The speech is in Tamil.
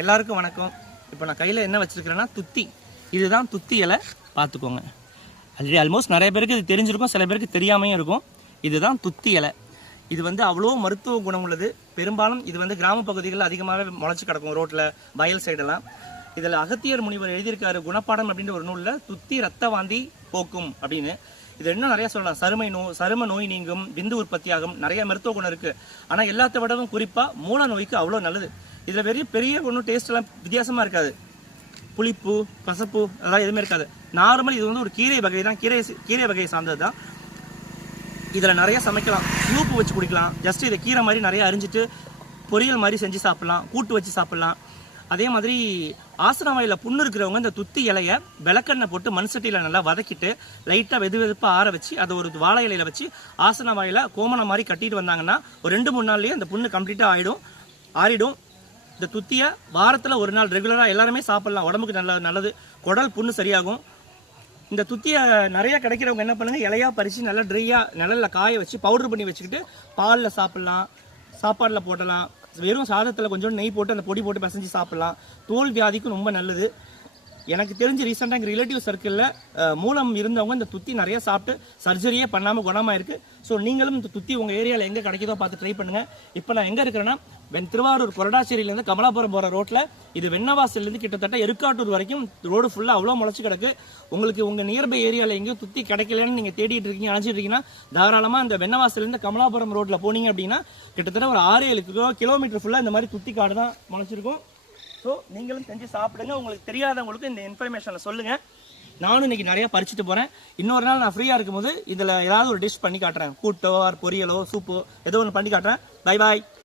எல்லாருக்கும் வணக்கம். இப்போ நான் கையில் என்ன வச்சுருக்கிறேன்னா துத்தி. இதுதான் துத்தி இலை, பார்த்துக்கோங்க. ஆல்மோஸ்ட் நிறைய பேருக்கு இது தெரிஞ்சிருக்கும், சில பேருக்கு தெரியாமையும் இருக்கும். இதுதான் துத்தி இலை. இது வந்து அவ்வளோ மருத்துவ குணம் உள்ளது. பெரும்பாலும் இது வந்து கிராம பகுதிகளில் அதிகமாகவே முளைச்சி கிடக்கும், ரோட்டில் வயல் சைடெல்லாம். இதில் அகத்தியர் முனிவர் எழுதியிருக்காரு குணப்பாடம் அப்படின்ற ஒரு நூலில், துத்தி ரத்த வாந்தி போக்கும் அப்படின்னு. இது இன்னும் நிறைய சொல்லலாம். சரும நோய் நீங்கும், விந்து உற்பத்தியாகும், நிறைய மருத்துவ குணம் இருக்குது. ஆனால் எல்லாத்த விடவும் குறிப்பாக மூல நோய்க்கு அவ்வளோ நல்லது. இதில் பெரிய ஒன்றும் டேஸ்ட்லாம் வித்தியாசமாக இருக்காது. புளிப்பு, கசப்பு அதெல்லாம் எதுவுமே இருக்காது. நார்மல் இது வந்து ஒரு கீரை வகை தான், கீரை வகையை சார்ந்தது தான். இதில் நிறைய சமைக்கலாம், சூப்பு வச்சு குடிக்கலாம். ஜஸ்ட் இதை கீரை மாதிரி நிறைய அரிஞ்சிட்டு பொரியல் மாதிரி செஞ்சு சாப்பிட்லாம், கூட்டு வச்சு சாப்பிட்லாம். அதே மாதிரி ஆசன வாயில் புண்ணு இருக்கிறவங்க இந்த துத்தி இலையை விளக்கெண்ணெய் போட்டு மண் சட்டியில் நல்லா வதக்கிட்டு லைட்டாக வெதுப்பாக ஆற வச்சு அதை ஒரு வாழை இலையில வச்சு ஆசன வாயில் கோமணம் மாதிரி கட்டிட்டு வந்தாங்கன்னா ஒரு 2-3 நாள்லேயே அந்த புண்ணு கம்ப்ளீட்டாக ஆறிடும். இந்த துத்தியை வாரத்தில் ஒரு நாள் ரெகுலராக எல்லாருமே சாப்பிட்லாம், உடம்புக்கு நல்லது. குடல் புண்ணு சரியாகும். இந்த துத்தியை நிறைய கிடைக்கிறவங்க என்ன பண்ணுங்கள், இலையாக பறித்து நல்லா ட்ரையாக நிழலில் காய வச்சு பவுடர் பண்ணி வச்சுக்கிட்டு பாலில் சாப்பிட்லாம், சாப்பாடில் போடலாம். வெறும் சாதத்தில் கொஞ்சம் நெய் போட்டு அந்த பொடி போட்டு பிசைஞ்சு சாப்பிட்லாம். தோல் வியாதிக்கும் ரொம்ப நல்லது. எனக்கு தெரிஞ்சு ரீசெண்டாக எங்கள் ரிலேட்டிவ் சர்க்கிளில் மூலம் இருந்தவங்க இந்த துத்தி நிறைய சாப்பிட்டு சர்ஜரியே பண்ணாமல் குணமாக இருக்குது. ஸோ நீங்களும் இந்த துத்தி உங்கள் ஏரியாவில் எங்கே கிடைக்குதோ பார்த்து ட்ரை பண்ணுங்கள். இப்போ நான் எங்கே இருக்கிறேன்னா, திருவாரூர் கொரடாச்சேரியிலேருந்து கமலாபுரம் போகிற ரோட்டில், இது வெண்ணவாசல்லேருந்து கிட்டத்தட்ட எருக்காட்டூர் வரைக்கும் ரோடு ஃபுல்லாக அவ்வளோ முளைச்சி கிடக்கு. உங்களுக்கு உங்கள் நியர்பை ஏரியாவில் எங்கேயும் துத்தி கிடைக்கலன்னு நீங்கள் தேடிட்டு இருக்கீங்க, அழைச்சிட்டு இருக்கீங்கன்னா, தாராளமாக இந்த வெண்ணவாசல்லேருந்து கமலாபுரம் ரோட்டில் போனீங்க அப்படின்னா கிட்டத்தட்ட ஒரு 6-7 கிலோமீட்டர் ஃபுல்லாக இந்த மாதிரி துத்தி காடு தான் முளைச்சிருக்கும். ஸோ நீங்களும் செஞ்சு சாப்பிடுங்க. உங்களுக்கு தெரியாதவங்களுக்கு இந்த இன்ஃபர்மேஷனை சொல்லுங்கள். நானும் இன்றைக்கி நிறையா பறிச்சுட்டு போகிறேன். இன்னொரு நாள் நான் ஃப்ரீயாக இருக்கும்போது இதில் ஏதாவது ஒரு டிஷ் பண்ணி காட்டுறேன். கூட்டோ, பொரியலோ, சூப்போ ஏதோ ஒன்று பண்ணி காட்டுறேன். Bye bye.